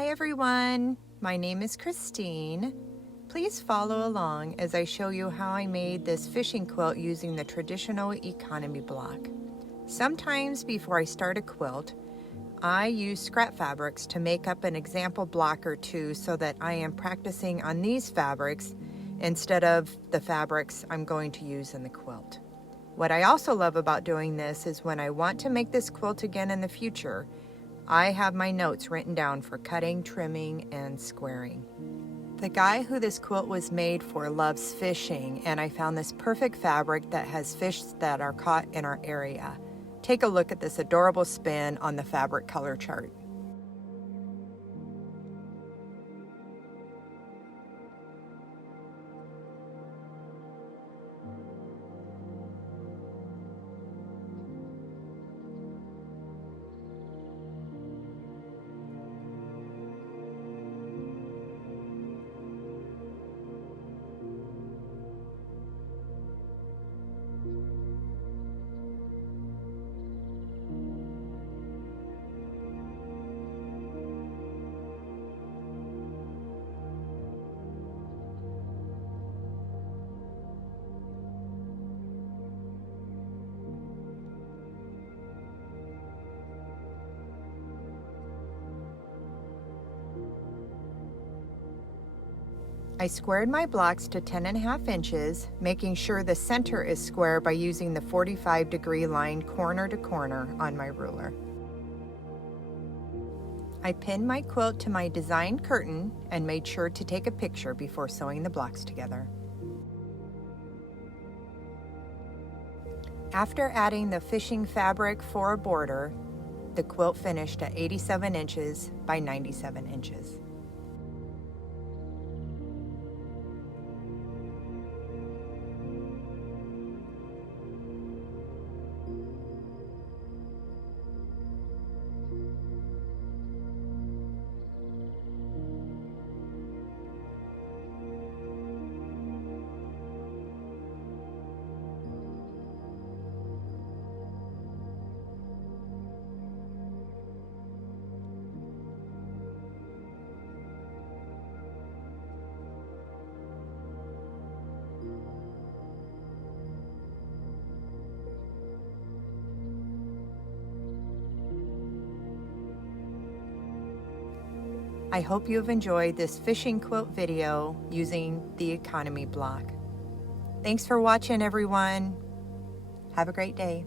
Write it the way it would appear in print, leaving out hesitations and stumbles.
Hi everyone, my name is Christine. Please follow along as I show you how I made this fishing quilt using the traditional economy block. Sometimes before I start a quilt, I use scrap fabrics to make up an example block or two so that I am practicing on these fabrics instead of the fabrics I'm going to use in the quilt. What I also love about doing this is when I want to make this quilt again in the future, I have my notes written down for cutting, trimming, and squaring. The guy who this quilt was made for loves fishing, and I found this perfect fabric that has fish that are caught in our area. Take a look at this adorable spin on the fabric color chart. I squared my blocks to 10.5 inches, making sure the center is square by using the 45-degree line corner to corner on my ruler. I pinned my quilt to my designed curtain and made sure to take a picture before sewing the blocks together. After adding the fishing fabric for a border, the quilt finished at 87 inches by 97 inches. I hope you have enjoyed this fishing quilt video using the economy block. Thanks for watching, everyone. Have a great day.